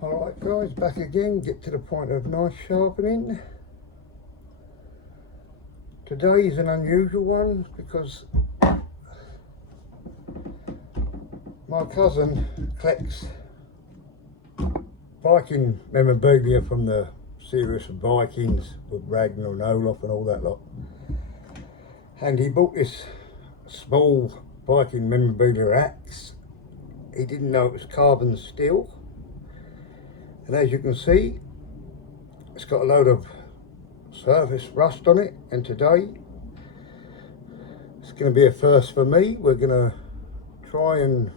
Alright guys, back again, get to the point of knife sharpening. Today is an unusual one because my cousin collects Viking memorabilia from the serious Vikings with Ragnar and Olaf and all that lot. And he bought this small Viking memorabilia axe. He didn't know it was carbon steel. And as you can see, it's got a load of surface rust on it, and today it's going to be a first for me. We're going to try and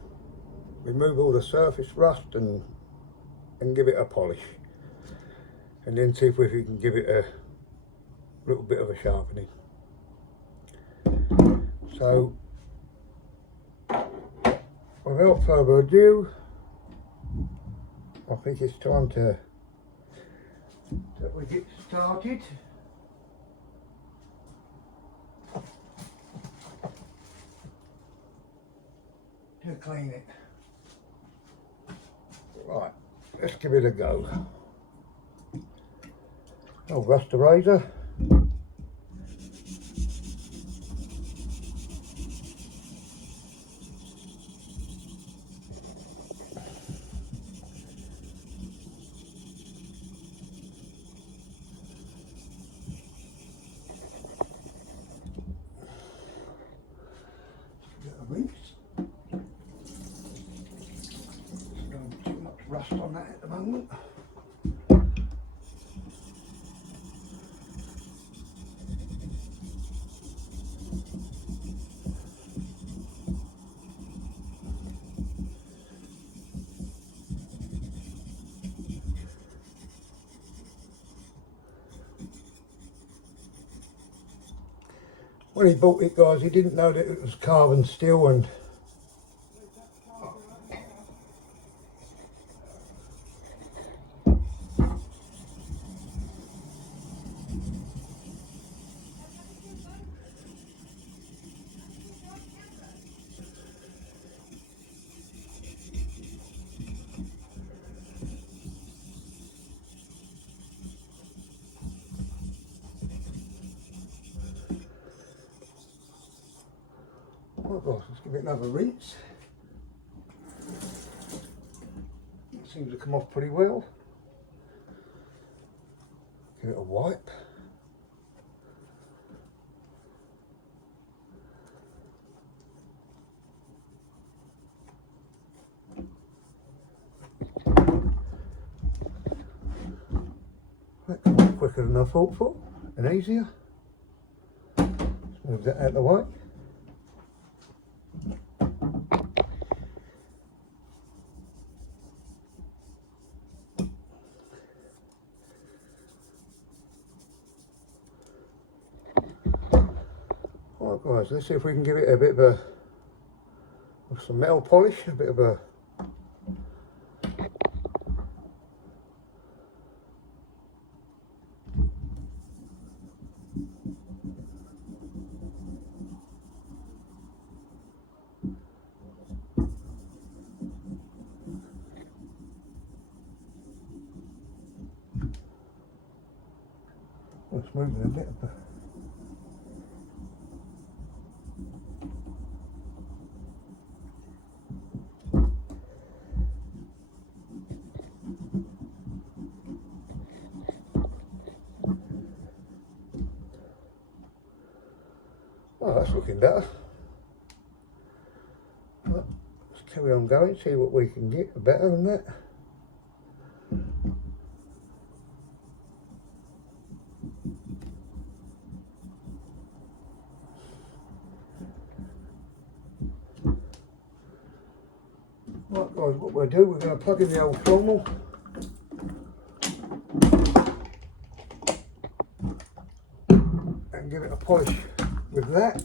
remove all the surface rust and give it a polish, and then see if we can give it a little bit of a sharpening. So without further ado, I think it's time that we get started. To clean it. Right, let's give it a go. I'll rust the razor. Rinse. Not too much rust on that at the moment. When he bought it, guys, he didn't know that it was carbon steel, and oh gosh, let's give it another rinse. It seems to come off pretty well. Give it a wipe. That comes off quicker than I thought for, and easier. Let's move that out of the way. Right guys, let's see if we can give it a bit of some metal polish, a bit of a let's move it a bit. Oh, that's looking better. Well, let's carry on going, see what we can get better than that. Right guys, what we'll do, we're going to plug in the old thermal. And give it a polish with that.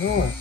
Right.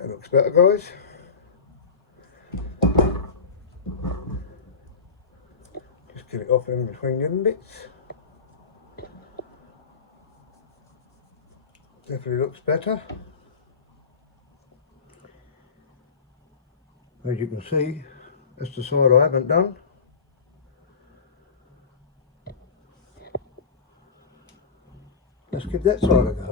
That looks better, guys. Just get it off in between them bits. Definitely looks better. As you can see, that's the side I haven't done. Let's give that side a go.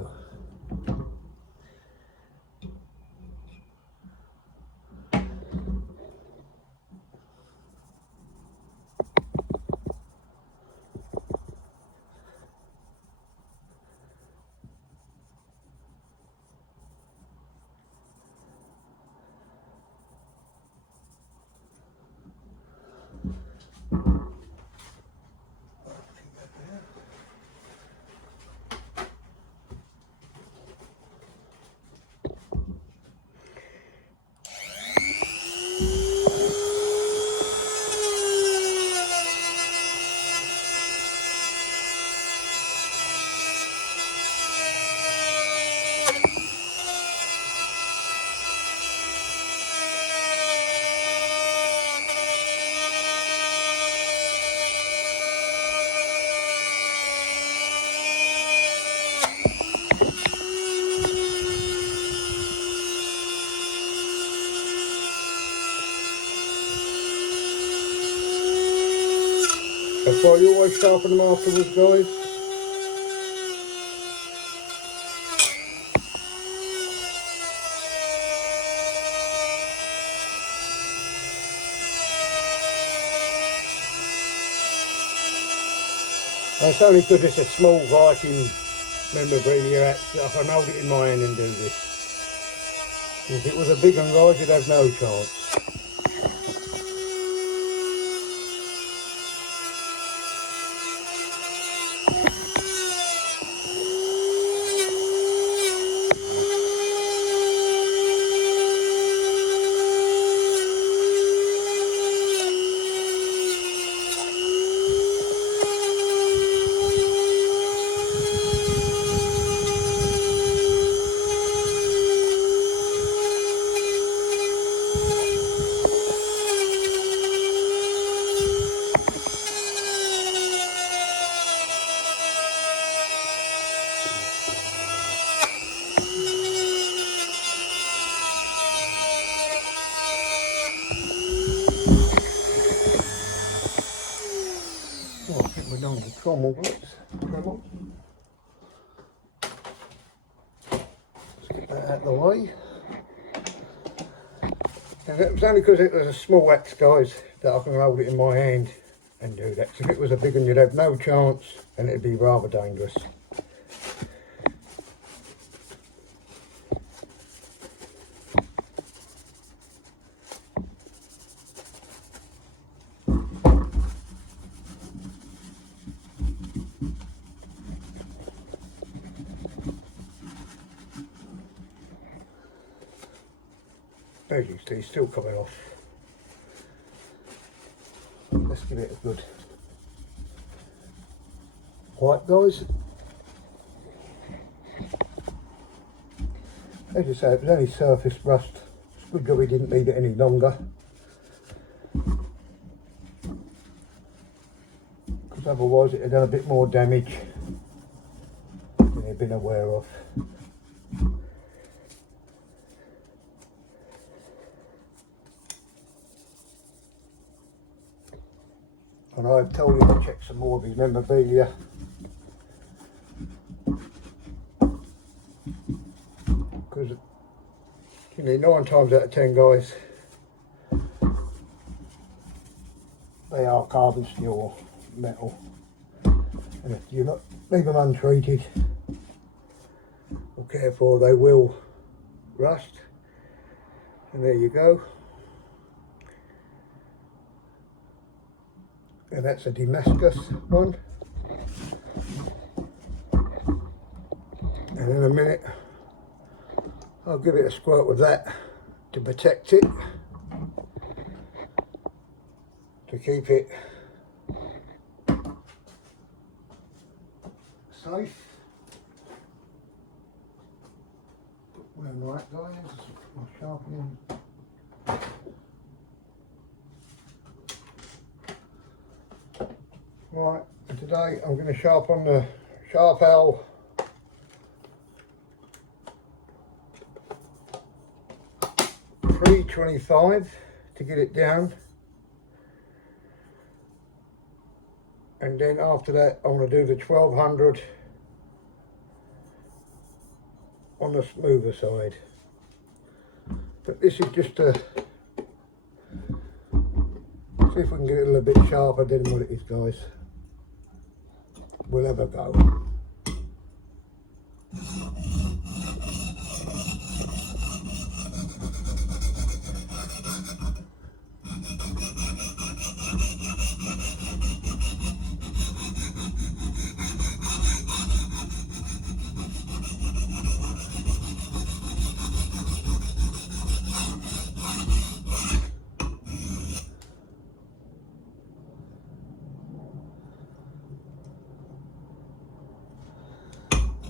That's why you always sharpen them afterwards, guys. It's only because it's a small Viking memorabilia axe that I can hold it in my hand and do this. If it was a big one, guys, you'd have no chance. Oh, I think we're done with the trommel bits. Let's get that out of the way. And it was only because it was a small axe, guys, that I can hold it in my hand and do that. So if it was a big one, you'd have no chance and it'd be rather dangerous. As you see, it's still coming off. Let's give it a good wipe, guys. As you say, it was only surface rust. It's a good job we didn't leave it any longer, because otherwise it had done a bit more damage than you've been aware of. And I've told him to check some more of his memorabilia. Because because you know 9 times out of 10 guys, they are carbon steel or metal, and if you not leave them untreated or cared for, they will rust. And there you go. And that's a Damascus one. And in a minute I'll give it a squirt with that to protect it, to keep it safe. Put one right, guys. My sharpening. Right, and today I'm going to sharpen the Sharp L 325 to get it down, and then after that I want to do the 1200 on the smoother side. But this is just to see if we can get it a little bit sharper than what it is, guys. We'll have a go.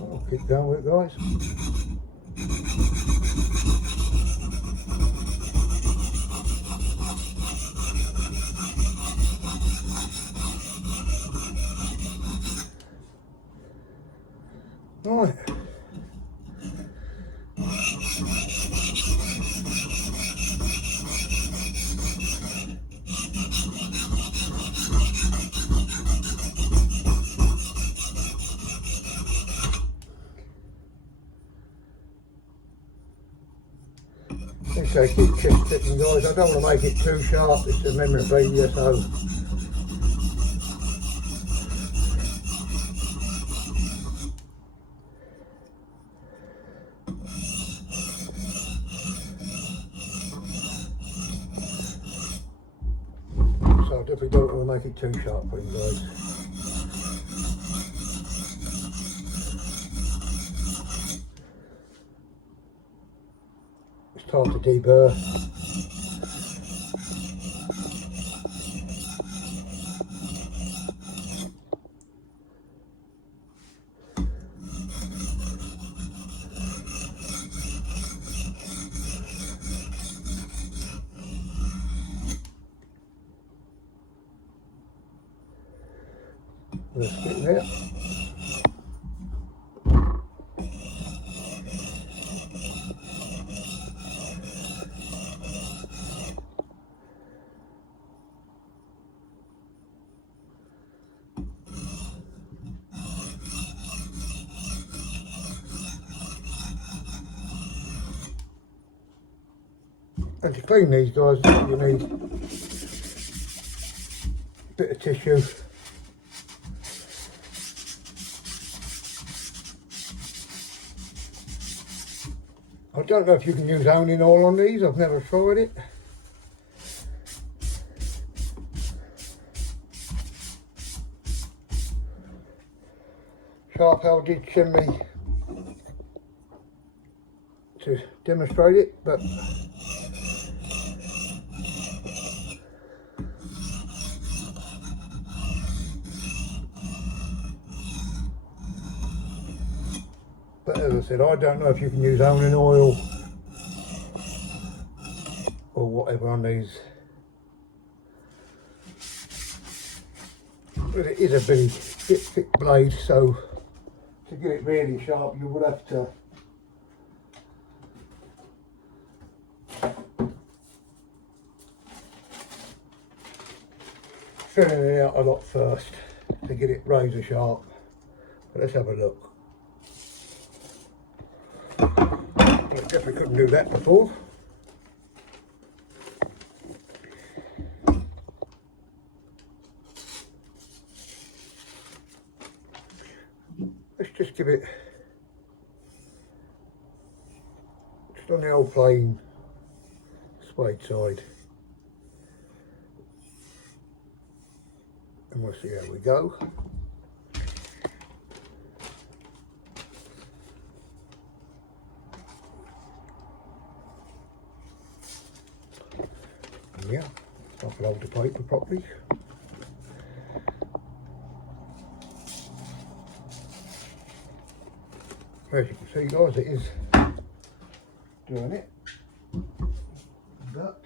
I'll keep going with it, guys. Right. Okay, keep chest sticking, guys. I don't want to make it too sharp. It's a memorabilia, so I definitely don't want to make it too sharp for you guys. It's time to deburr. Let's get there. And to clean these, guys, you need a bit of tissue. I don't know if you can use onion oil on these, I've never tried it. Sharp L did send me to demonstrate it, but as I said, I don't know if you can use onion oil or whatever on these. But it is a big, thick blade, so to get it really sharp, you would have to thin it out a lot first to get it razor sharp. But let's have a look. But Definitely couldn't do that before. Let's just give it just on the old plain spade side, and we'll see how we go. And yeah, I can hold the paper properly. As you can see, guys, it is doing it. But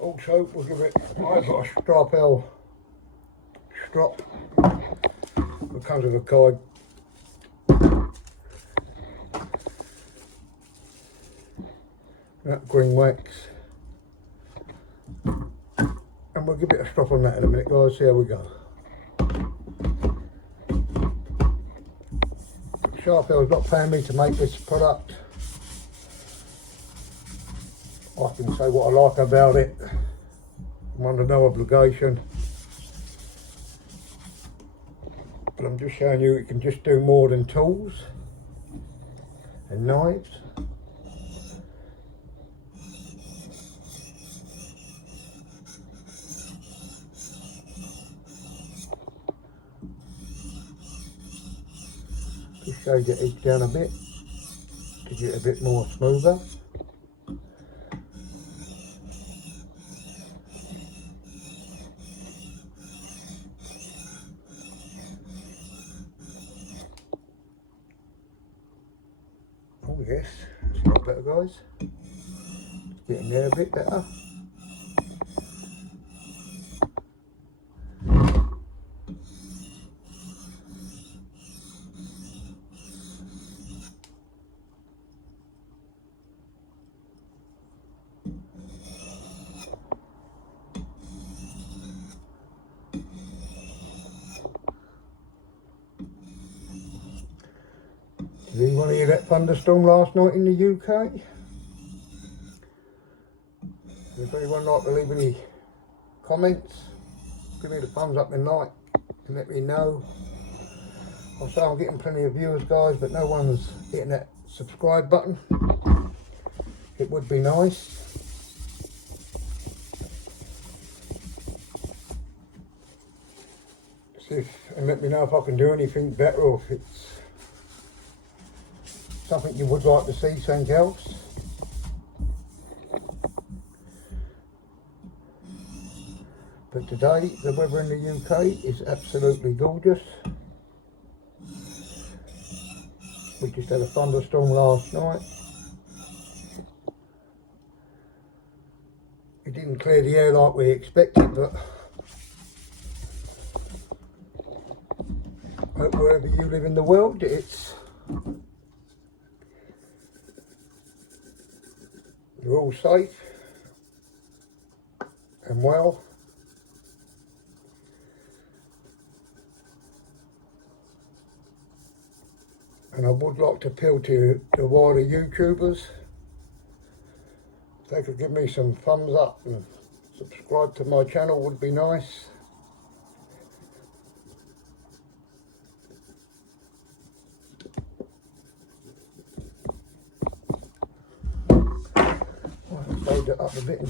also, we'll give it, I've got a strap strop that comes with a guide. That green wax. And we'll give it a strop on that in a minute, guys, see how we go. Sharpell's not paying me to make this product. I can say what I like about it. I'm under no obligation. But I'm just showing you it can just do more than tools and knives. Just shade the edge down a bit to get a bit more smoother. Oh yes, that's a lot better, guys. It's getting there a bit better. Did anyone hear that thunderstorm last night in the UK? If anyone like to leave any comments, give me the thumbs up and like and let me know. I say I'm getting plenty of viewers, guys, but no one's hitting that subscribe button. It would be nice. And let me know if I can do anything better, or if it's something you would like to see, something else. But today, the weather in the UK is absolutely gorgeous. We just had a thunderstorm last night. It didn't clear the air like we expected, but I hope wherever you live in the world, you're all safe and well. And I would like to appeal to the wider YouTubers. If they could give me some thumbs up and subscribe to my channel would be nice. Load it up a bit.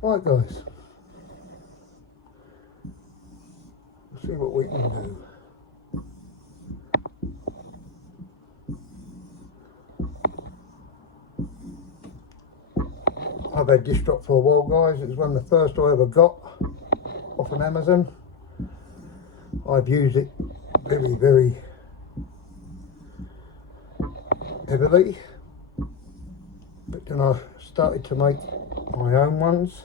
Right, guys, we'll see what we can do. I've had this strop for a while, guys. It was one of the first I ever got off an Amazon. I've used it very, very heavily. But then I started to make my own ones.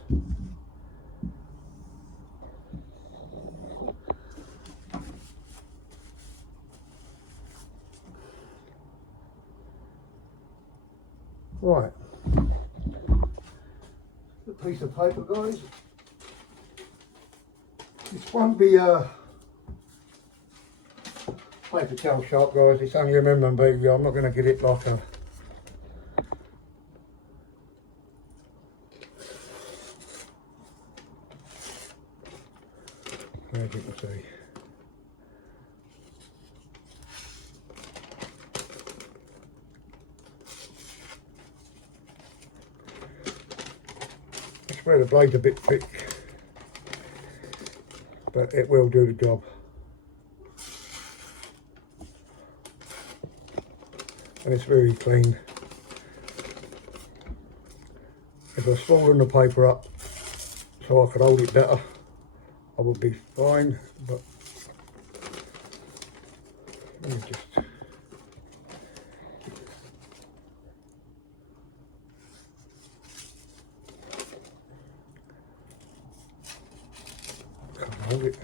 Right. A piece of paper, guys. This won't be paper towel sharp, guys. It's only a memorabilia. I'm not going to get it like a as you can see. It's where the blade's a bit thick, but it will do the job. And it's very clean. If I spooled the paper up so I could hold it better, I would be fine, but let me just can't hold it.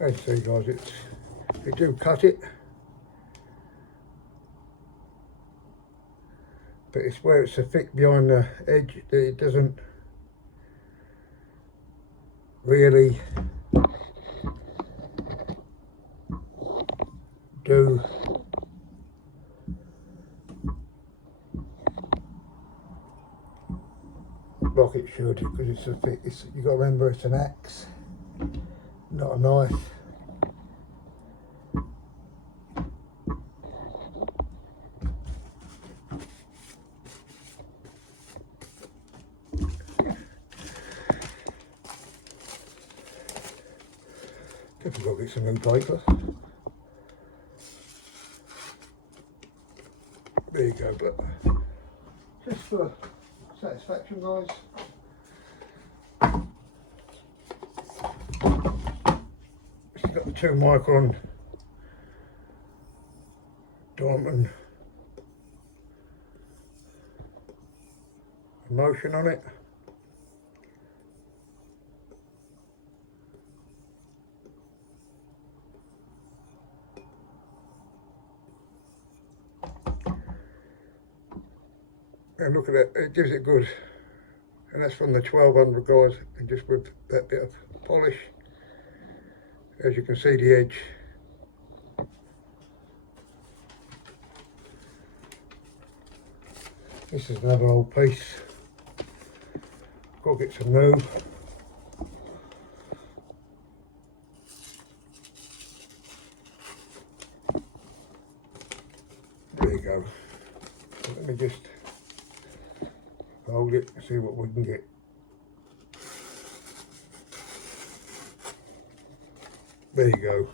As you see, guys, they do cut it, but it's where it's so thick behind the edge that it doesn't really do like it should, because it's so thick. You've got to remember it's an axe, not a knife. I've got to get some new paper. There you go, but just for satisfaction, guys. It's got the 2 micron diamond emulsion on it. And look at that, it gives it good. And that's from the 1200, guys, and just with that bit of polish. As you can see, the edge. This is another old piece. Got to get some new. There you go. Let me just hold it and see what we can get. There you go.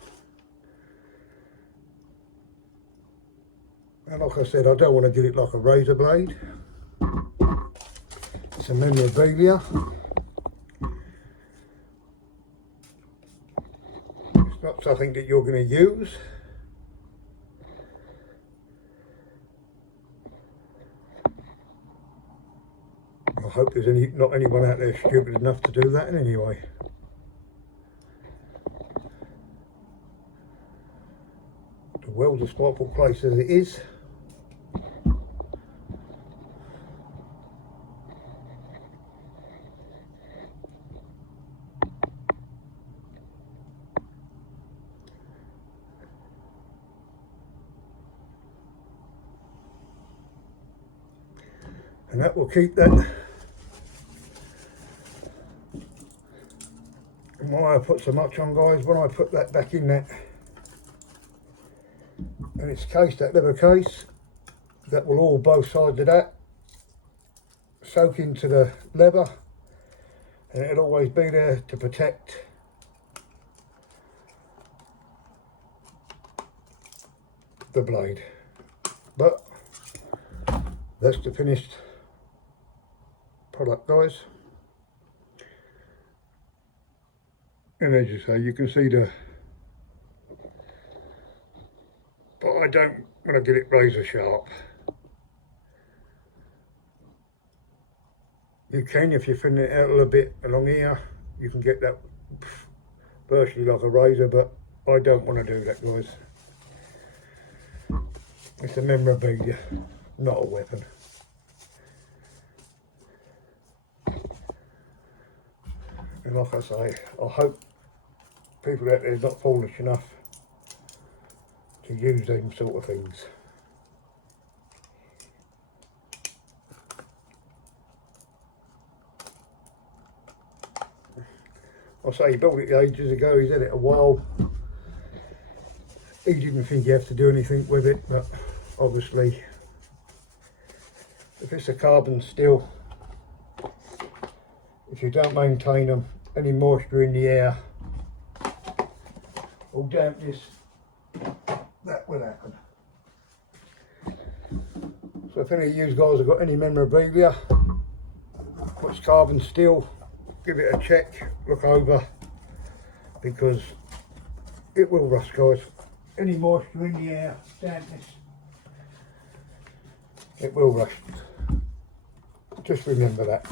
And like I said, I don't want to get it like a razor blade. It's a memorabilia. It's not something that you're going to use. I hope there's not anyone out there stupid enough to do that in any way. The world's a spiteful place as it is. And that will keep that. And why I put so much on, guys, when I put that back in that, and it's cased, that leather case, that will all, both sides of that, soak into the leather, and it'll always be there to protect the blade. But that's the finished product, guys. And as you say, you can see the, but I don't want to get it razor sharp. You can, if you thin it out a little bit along here, you can get that virtually like a razor, but I don't want to do that, guys. It's a memorabilia, not a weapon. And like I say, I hope people out there are not foolish enough to use them sort of things. I say he built it ages ago, he's had it a while. He didn't think he had to do anything with it, but obviously if it's a carbon steel, if you don't maintain them, any moisture in the air or dampness, that will happen. So if any of you guys have got any memorabilia which carbon steel, give it a check, look over, because it will rust, guys. Any moisture in the air, dampness, it will rust. Just remember that.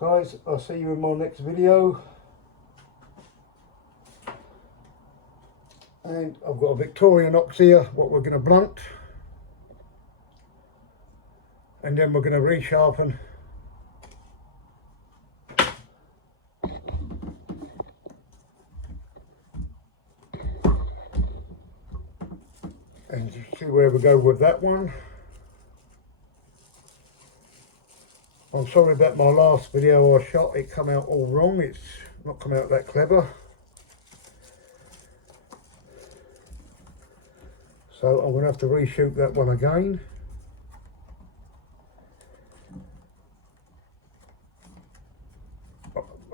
Guys, I'll see you in my next video. And I've got a Victorinox here, what we're going to blunt. And then we're going to resharpen. And see where we go with that one. I'm sorry about my last video I shot, it come out all wrong, it's not come out that clever. So I'm going to have to reshoot that one again.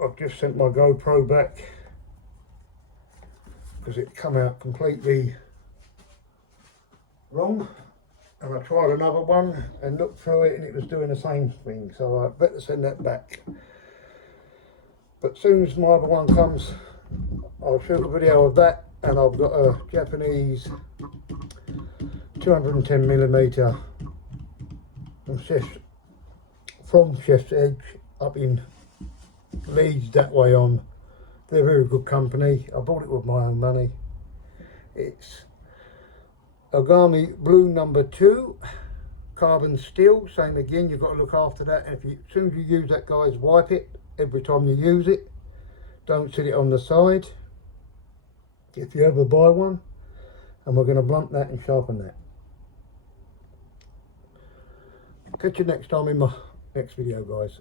I've just sent my GoPro back because it come out completely wrong, and I tried another one and looked through it and it was doing the same thing, so I better send that back. But as soon as my other one comes, I'll shoot a video of that. And I've got a Japanese 210mm from Chef's Edge up in Leeds, that way on. They're a very good company. I bought it with my own money. It's Ogami Blue number 2, carbon steel. Same again, you've got to look after that. And if you, as soon as you use that, guys, wipe it every time you use it. Don't sit it on the side if you ever buy one. And we're going to blunt that and sharpen that. Catch you next time in my next video, guys.